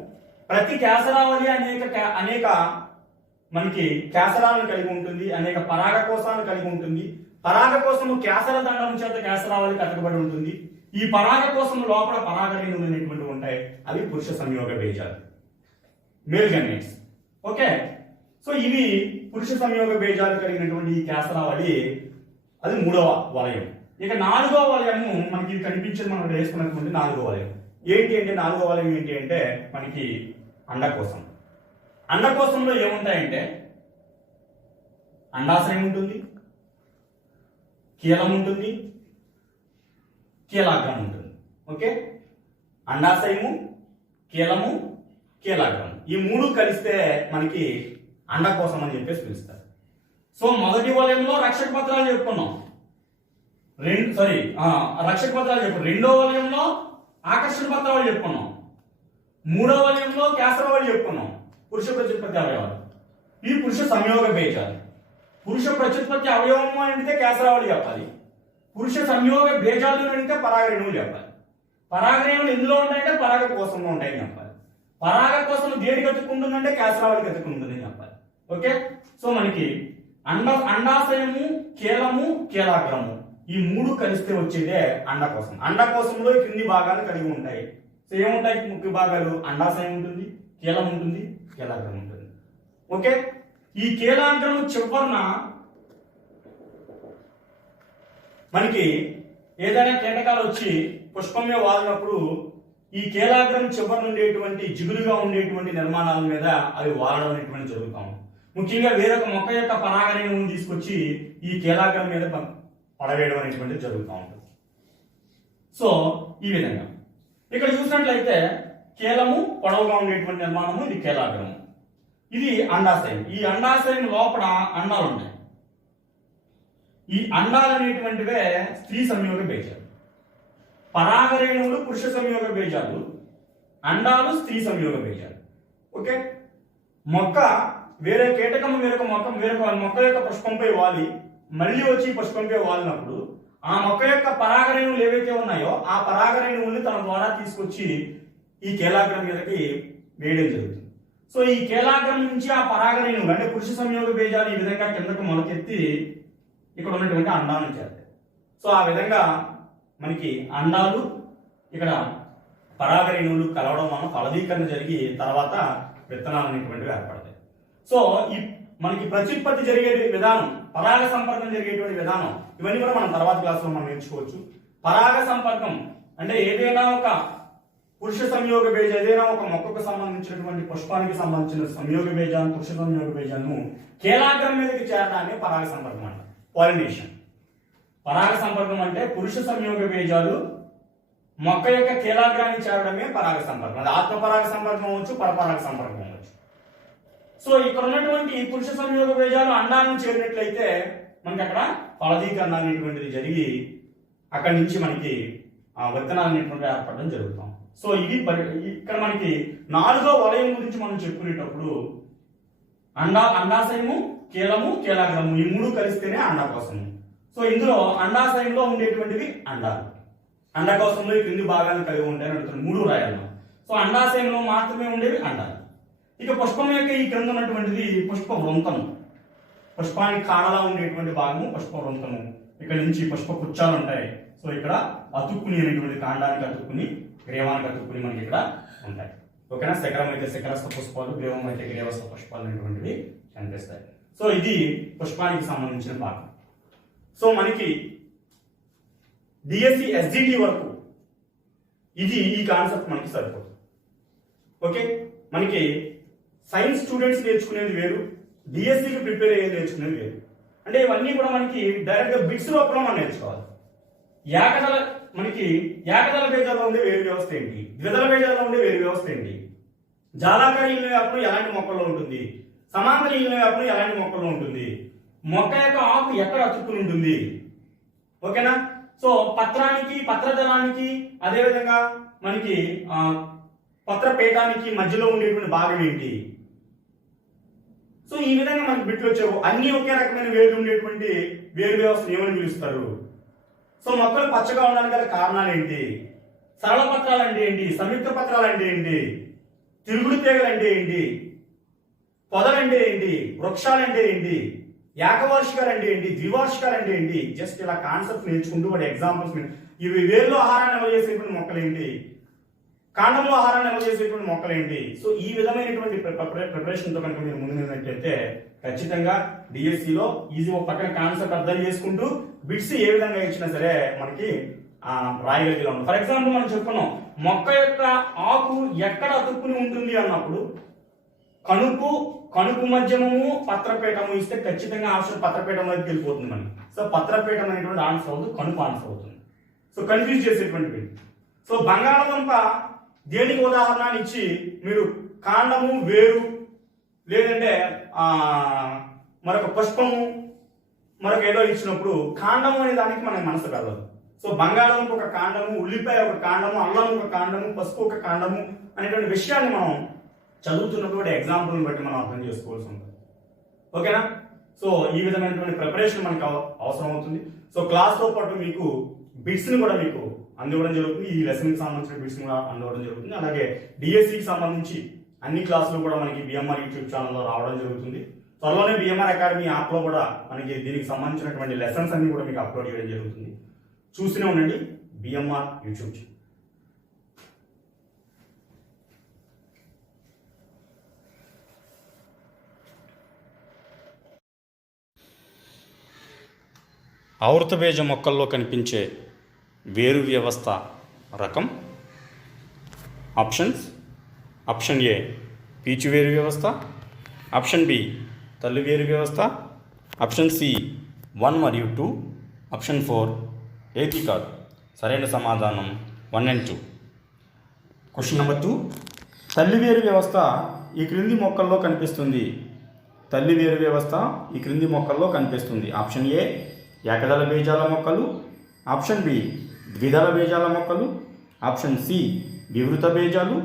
ప్రతి కేసరావళి అనేక మనకి కేసరాలను కలిగి ఉంటుంది, అనేక పరాగ కోశాలను కలిగి ఉంటుంది. పరాగ కోశము కేసర దండం చేత కేసరావళి కట్టబడి ఉంటుంది. ఈ పరాగ కోశము లోపల పరాగ రేణువులు అనేటువంటివి ఉంటాయి. అవి పురుష సంయోగ బీజాలు, మేల్ గెమెట్స్. ఓకే, సో ఇవి పురుష సంయోగ బీజాలు కలిగినటువంటి ఈ కేసరావళి, అది మూడవ వలయం. ఇక నాలుగవ వలయము మనకి కనిపించేది, మనం వేసుకున్నటువంటి నాలుగో వలయం ఏంటి అంటే, నాలుగో వలయం ఏంటి అంటే మనకి అండకోశం. అండకోశంలో ఏముంటాయంటే అండాశయం ఉంటుంది, కీలం ఉంటుంది, కీలాగ్రం ఉంటుంది. ఓకే, అండాశయము, కీలము, కీలాగ్రం, ఈ మూడు కలిస్తే మనకి అండకోశం అని చెప్పేసి పిలుస్తారు. సో మొదటి వలయంలో రక్షక పత్రాలు చెప్పుకున్నాం. రక్షక పత్రాలు చెప్పు. రెండో వలయంలో ఆకర్షణ పత్రాలు చెప్పుకున్నాం. మూడో వలయంలో కేసరావళి చెప్పుకున్నాం. పురుష ప్రత్యుత్పత్తి అవయవాలు. ఈ పురుష సంయోగ బీజాలు. పురుష ప్రత్యుత్పత్తి అవయవము అంటే కేసరావళి చెప్పాలి. పురుష సంయోగ బీజాలు అంటే పరాగ రేణువులు చెప్పాలి. పరాగ రేణువులు ఎందులో ఉంటాయంటే పరాగ కోశంలో ఉంటాయని చెప్పాలి. పరాగ కోశం దేనికి ఎత్తుకుంటుందంటే కేసరావళికి ఎత్తుకుంటుందని చెప్పాలి. ఓకే, సో మనకి అండాశయము, కీలము, కీలాగ్రము, ఈ మూడు కలిస్తే వచ్చేదే అండకోశం. అండకోశంలో ఈ క్రింది భాగాలు కలిగి ఉంటాయి. సో ఏముంటాయి ముఖ్య భాగాలు? అండాశయం ఉంటుంది, కీలం ఉంటుంది, కీలాగ్రం ఉంటుంది. ఓకే, ఈ కీలాగ్రం చివరన మనకి ఏదైనా కీటకాలు వచ్చి పుష్పం మీద వాలినప్పుడు ఈ కీలాగ్రం చివరి ఉండేటువంటి జిగురుగా ఉండేటువంటి నిర్మాణాల మీద అవి వాడడం అనేటువంటి జరుగుతాం. ముఖ్యంగా వేరొక మొక్క యొక్క పరాగరేణువును తీసుకొచ్చి ఈ కీలాగ్రం మీద పడవేయడం అనేటువంటిది జరుగుతూ ఉంటుంది. సో ఈ విధంగా ఇక్కడ చూసినట్లయితే కీలము పొడవుగా ఉండేటువంటి నిర్మాణము, ఇది కీలాగ్రము, ఇది అండాశయం. ఈ అండాశయం లోపల అండాలు ఉంటాయి. ఈ అండాలు అనేటువంటివే స్త్రీ సంయోగ బీజాలు. పరాగరేణువులు పురుష సంయోగ బీజాలు, అండాలు స్త్రీ సంయోగ బీజాలు. ఓకే, మొక్క వేరే కీటకము వేరొక మొక్క యొక్క పుష్పంపై వాలి మళ్ళీ వచ్చి పుష్పంపై వాలినప్పుడు ఆ మొక్క యొక్క పరాగరేణువులు ఏవైతే ఉన్నాయో ఆ పరాగరేణువుల్ని తన ద్వారా తీసుకొచ్చి ఈ కీలాగ్రం మీదకి వేయడం జరుగుతుంది. సో ఈ కీలాగ్రం నుంచి ఆ పరాగరేణువులు అంటే పురుష సంయోగ బీజాలు ఈ విధంగా కిందకు మొలకెత్తి ఇక్కడ ఉన్నటువంటి అండాలను చేస్తాయి. సో ఆ విధంగా మనకి అండాలు ఇక్కడ పరాగరేణువులు కలవడం వలన ఫలదీకరణ జరిగి తర్వాత విత్తనాలు అనేటువంటివి ఏర్పడతాయి. సో ఈ మనకి ప్రత్యుత్పత్తి జరిగే విధానం, పరాగ సంపర్కం జరిగేటువంటి విధానం, ఇవన్నీ కూడా మనం తర్వాత క్లాసులో మనం నేర్చుకోవచ్చు. పరాగ సంపర్కం అంటే ఏదైనా ఒక పురుష సంయోగ బీజ, ఏదైనా ఒక మొక్కకు సంబంధించినటువంటి పుష్పానికి సంబంధించిన సంయోగ బీజాన్ని, పురుష సంయోగ బీజాన్ని కేలాగ్రం మీదకి చేరడాన్ని పరాగ సంపర్కం అంట, పాలినేషన్. పరాగ సంపర్కం అంటే పురుష సంయోగ బీజాలు మొక్క యొక్క కేలాగ్రాన్ని చేరడమే పరాగ సంపర్కం. అది ఆత్మ పరాగ సంపర్కం అవ్వచ్చు, పరపరాగ సంపర్కం అవ్వచ్చు. సో ఇక్కడ ఉన్నటువంటి పురుష సంయోగ బీజాలు అండాలను చేరినట్లయితే మనకి అక్కడ ఫలదీకరణ అనేటువంటిది జరిగి అక్కడి నుంచి మనకి విత్తనాలు అనేటువంటి ఏర్పడడం జరుగుతాం. సో ఇది ఇక్కడ మనకి 4వ వలయం గురించి మనం చెప్పుకునేటప్పుడు అండాశయము, కేలము, కేలాగ్రము ఈ 3 కలిస్తేనే అండాకోశము. సో ఇందులో అండాశయంలో ఉండేటువంటివి అండాలు, అండకోశంలో ఈ క్రింది భాగాన్ని కలిగి ఉంటాయని అడుగుతున్నాను, 3 రాయాలను. సో అండాశయంలో మాత్రమే ఉండేవి అండాలు. ఇక పుష్పం యొక్క ఈ క్రింద ఉన్నటువంటిది పుష్ప వృంతము, పుష్పానికి కాడలా ఉండేటువంటి భాగము పుష్ప వృంతము. ఇక్కడ నుంచి పుష్ప పుచ్చాలు ఉంటాయి. సో ఇక్కడ అతుక్కుని అనేటువంటి కాండానికి అతుక్కుని, గ్రీవానికి అతుక్కుని మనకి ఇక్కడ ఉంటాయి. ఓకేనా? శిఖరం అయితే శిఖరస్థ పుష్పాలు, గ్రీవం అయితే గ్రీవస్థ పుష్పాలు అనేటువంటివి కనిపిస్తాయి. సో ఇది పుష్పానికి సంబంధించిన భాగం. సో మనకి డిఎస్సి ఎస్జిటి వరకు ఇది ఈ కాన్సెప్ట్ మనకి సరిపోతుంది. ఓకే, మనకి సైన్స్ స్టూడెంట్స్ నేర్చుకునేది వేరు, డిఎస్సికి ప్రిపేర్ అయ్యేది నేర్చుకునేది వేరు. అంటే ఇవన్నీ కూడా మనకి డైరెక్ట్ గా బిట్స్ రూపంలో మనం నేర్చుకోవాలి. ఏకదళ బీజాల్లో ఉండే వేరు వ్యవస్థ ఏంటి, ద్విదళ బీజాల్లో ఉండే వేరు వ్యవస్థ ఏంటి, జాలాకార ఈల వ్యాపనం ఎలాంటి మొక్కల్లో ఉంటుంది, సమాంతర ఈల వ్యాపనం ఎలాంటి మొక్కల్లో ఉంటుంది, మొక్క యొక్క ఆకు ఎక్కడ అతుక్కుని ఉంటుంది. ఓకేనా? సో పత్రానికి, పత్రదళానికి, అదేవిధంగా మనకి పత్రపేటానికి మధ్యలో ఉండేటువంటి భాగం ఏంటి. సో ఈ విధంగా మనకి బిట్లు వచ్చావు. అన్ని ఒకే రకమైన వేరు ఉండేటువంటి వేరు వ్యవస్థ ఏమని పిలుస్తారు. సో మొక్కలు పచ్చగా ఉండడానికి గల కారణాలు ఏంటి, సరళ పత్రాలు అంటే ఏంటి, సంయుక్త పత్రాలు అంటే ఏంటి, తిరుగుడు తీగలు అంటే ఏంటి, పొదలు అంటే ఏంటి, వృక్షాలు అంటే ఏంటి, ఏకవార్షికాలు అంటే ఏంటి, ద్వివార్షికాలు అంటే ఏంటి. జస్ట్ ఇలా కాన్సెప్ట్ నేర్చుకుంటూ వాటి ఎగ్జాంపుల్స్, ఇవి వేర్లో ఆహారాన్ని నిల్వ చేసేటువంటి మొక్కలు ఏంటి, కాండంలో ఆహారాన్ని నిల్వ చేసేటువంటి మొక్కలు ఏంటి. సో ఈ విధమైనటువంటి ప్రిపరేషన్తో కనుక మీరు ముందు నిన్నట్లయితే ఖచ్చితంగా డిఎస్సిలో ఈజీ ఒక పక్కన కాన్సెప్ట్ అర్థం చేసుకుంటూ బిట్స్ ఏ విధంగా ఇచ్చినా సరే మనకి రాయగలిగేలా ఉంది. ఫర్ ఎగ్జాంపుల్ మనం చెప్పుకున్నాం, మొక్క యొక్క ఆకు ఎక్కడ అతుక్కుని ఉంటుంది అన్నప్పుడు కణుపు మధ్యమము పత్రపీఠము ఇస్తే ఖచ్చితంగా ఆన్సర్ పత్రపీఠం వైపు వెళ్ళిపోతుంది మనకి. సో పత్రపీఠం అనేటువంటి ఆన్సర్ అవుతుంది, కణుపు ఆన్సర్ అవుతుంది. సో కన్ఫ్యూజ్ చేసేటువంటివి. సో బంగాళాదుంప దేనికి ఉదాహరణ ఇచ్చి మీరు కాండము, వేరు, లేదంటే మరొక పుష్పము, మరొక ఏదో ఇచ్చినప్పుడు కాండము అనే దానికి మనకి మనసు కలదు. సో బంగాళాదుంప ఒక కాండము, ఉల్లిపాయ ఒక కాండము, అల్లం ఒక కాండము, పసుపు ఒక కాండము అనేటువంటి విషయాన్ని మనం చదువుతున్నటువంటి ఎగ్జాంపుల్ని బట్టి మనం అర్థం చేసుకోవాల్సి ఉంటుంది. ఓకేనా? సో ఈ విధమైనటువంటి ప్రిపరేషన్ మనకు అవసరం అవుతుంది. సో క్లాస్తో పాటు మీకు బిట్స్ని కూడా మీకు అందివ్వడం జరుగుతుంది. ఈ లెసన్కి సంబంధించిన బిట్స్ని కూడా అందివ్వడం జరుగుతుంది. అలాగే డిఎస్సికి సంబంధించి అన్ని క్లాసులు కూడా మనకి బిఎంఆర్ యూట్యూబ్ ఛానల్లో రావడం జరుగుతుంది. త్వరలోనే బిఎంఆర్ అకాడమీ యాప్లో కూడా మనకి దీనికి సంబంధించినటువంటి లెసన్స్ అన్ని కూడా మీకు అప్లోడ్ చేయడం జరుగుతుంది. చూస్తూనే ఉండండి బిఎంఆర్ యూట్యూబ్ ఛానల్. ఆవృతబీజ మొక్కల్లో కనిపించే వేరు వ్యవస్థ రకం. ఆప్షన్స్: ఆప్షన్ ఏ పీచు వేరు వ్యవస్థ, ఆప్షన్ బి తల్లి వేరు వ్యవస్థ, ఆప్షన్ సి 1 మరియు 2, ఆప్షన్ 4 ఏది కాదు. సరైన సమాధానం 1 and 2. క్వశ్చన్ నెంబర్ 2, తల్లి వేరు వ్యవస్థ ఈ క్రింది మొక్కల్లో కనిపిస్తుంది. తల్లి వేరు వ్యవస్థ ఈ క్రింది మొక్కల్లో కనిపిస్తుంది. ఆప్షన్ ఏ ఏకదళ బీజాల మొక్కలు, ఆప్షన్ బి ద్విదళ బీజాల మొక్కలు, ఆప్షన్ సి వివృత బీజాలు,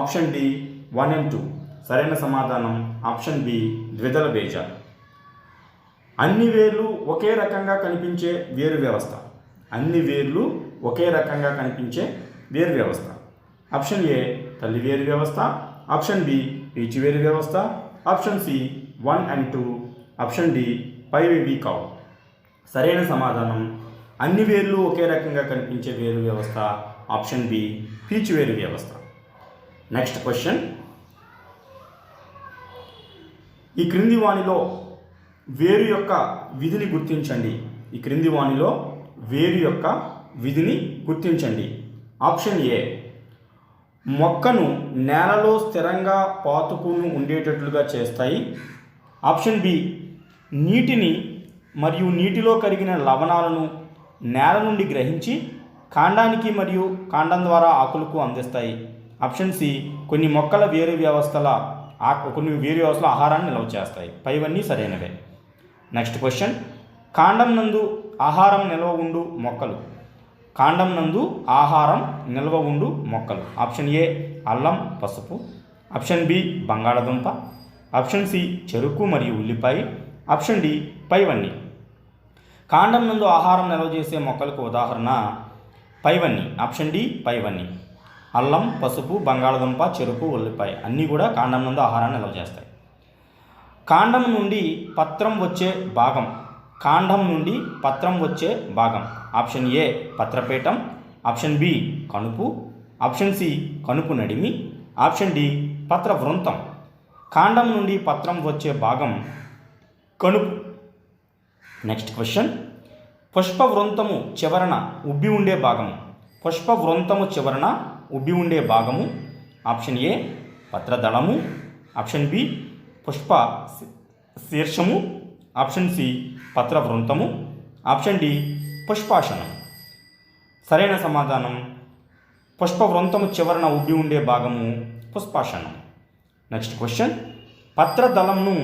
ఆప్షన్ డి 1 and 2. సరైన సమాధానం ఆప్షన్ బి ద్విదళ బీజాలు. అన్ని వేర్లు ఒకే రకంగా కనిపించే వేరు వ్యవస్థ. అన్ని వేర్లు ఒకే రకంగా కనిపించే వేరు వ్యవస్థ. ఆప్షన్ ఏ తల్లి వేరు వ్యవస్థ, ఆప్షన్ బి పీచు వేరు వ్యవస్థ, option C 1 and 2, option D పైవేవి కావు. సరైన సమాధానం అన్ని వేర్లు ఒకే రకంగా కనిపించే వేరు వ్యవస్థ ఆప్షన్ బి పీచు వేరు వ్యవస్థ. నెక్స్ట్ క్వశ్చన్, ఈ క్రింది వానిలో వేరు యొక్క విధిని గుర్తించండి. ఈ క్రింది వానిలో వేరు యొక్క విధిని గుర్తించండి. ఆప్షన్ ఏ, మొక్కను నేలలో స్థిరంగా పాతుకుని ఉండేటట్లుగా చేస్తాయి. ఆప్షన్ బి, నీటిని మరియు నీటిలో కరిగిన లవణాలను నేల నుండి గ్రహించి కాండానికి మరియు కాండం ద్వారా ఆకులకు అందిస్తాయి. ఆప్షన్ సి, కొన్ని వేరు వ్యవస్థల ఆహారాన్ని నిల్వ చేస్తాయి. పైవన్నీ సరైనవే. నెక్స్ట్ క్వశ్చన్, కాండం నందు ఆహారం నిల్వ ఉండు మొక్కలు. కాండం నందు ఆహారం నిల్వ ఉండు మొక్కలు. ఆప్షన్ ఏ అల్లం, పసుపు. ఆప్షన్ బి బంగాళదుంప. ఆప్షన్ సి చెరుకు మరియు ఉల్లిపాయ. ఆప్షన్ డి పైవన్నీ. కాండం నందు ఆహారం నిల్వ చేసే మొక్కలకు ఉదాహరణ పైవన్నీ. ఆప్షన్ డి పైవన్నీ. అల్లం, పసుపు, బంగాళదుంప, చెరుకు, ఉల్లిపాయ అన్నీ కూడా కాండం నందు ఆహారాన్ని నిల్వ చేస్తాయి. కాండం నుండి పత్రం వచ్చే భాగం. కాండం నుండి పత్రం వచ్చే భాగం. ఆప్షన్ ఏ పత్రపీఠం. ఆప్షన్ బి కణుపు. ఆప్షన్ సి కణుపు నడిమి. ఆప్షన్ డి పత్ర వృంతం. కాండం నుండి పత్రం వచ్చే భాగం కణుపు. నెక్స్ట్ క్వశ్చన్, పుష్పవృంతము చివరన ఉబ్బి ఉండే భాగము. పుష్పవృంతము చివరన ఉబ్బి ఉండే భాగము. ఆప్షన్ ఏ పత్రదళము. ఆప్షన్ బి పుష్ప శీర్షము. ఆప్షన్ సి పత్రవృంతము. ఆప్షన్ డి పుష్పాసనం. సరైన సమాధానం పుష్పవృంతము చివరన ఉబ్బి ఉండే భాగము పుష్పాసనం. నెక్స్ట్ క్వశ్చన్, పత్రదళంను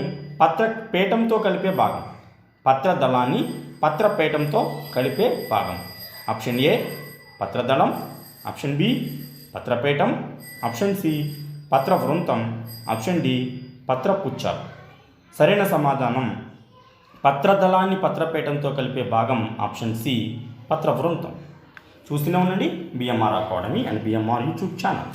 పత్రపీఠంతో కలిపే భాగం. పత్రదళాన్ని పత్రపీఠంతో కలిపే భాగం. ఆప్షన్ ఏ పత్రదళం. ఆప్షన్ బి పత్రపీఠం. ఆప్షన్ సి పత్రవృంతం. ఆప్షన్ డి పత్రపుచ్చాలు. సరైన సమాధానం పత్రదళాన్ని పత్రపీఠంతో కలిపే భాగం ఆప్షన్ సి పత్రవృంతం. చూస్తూనే ఉండండి BMR academy and BMR YouTube channel.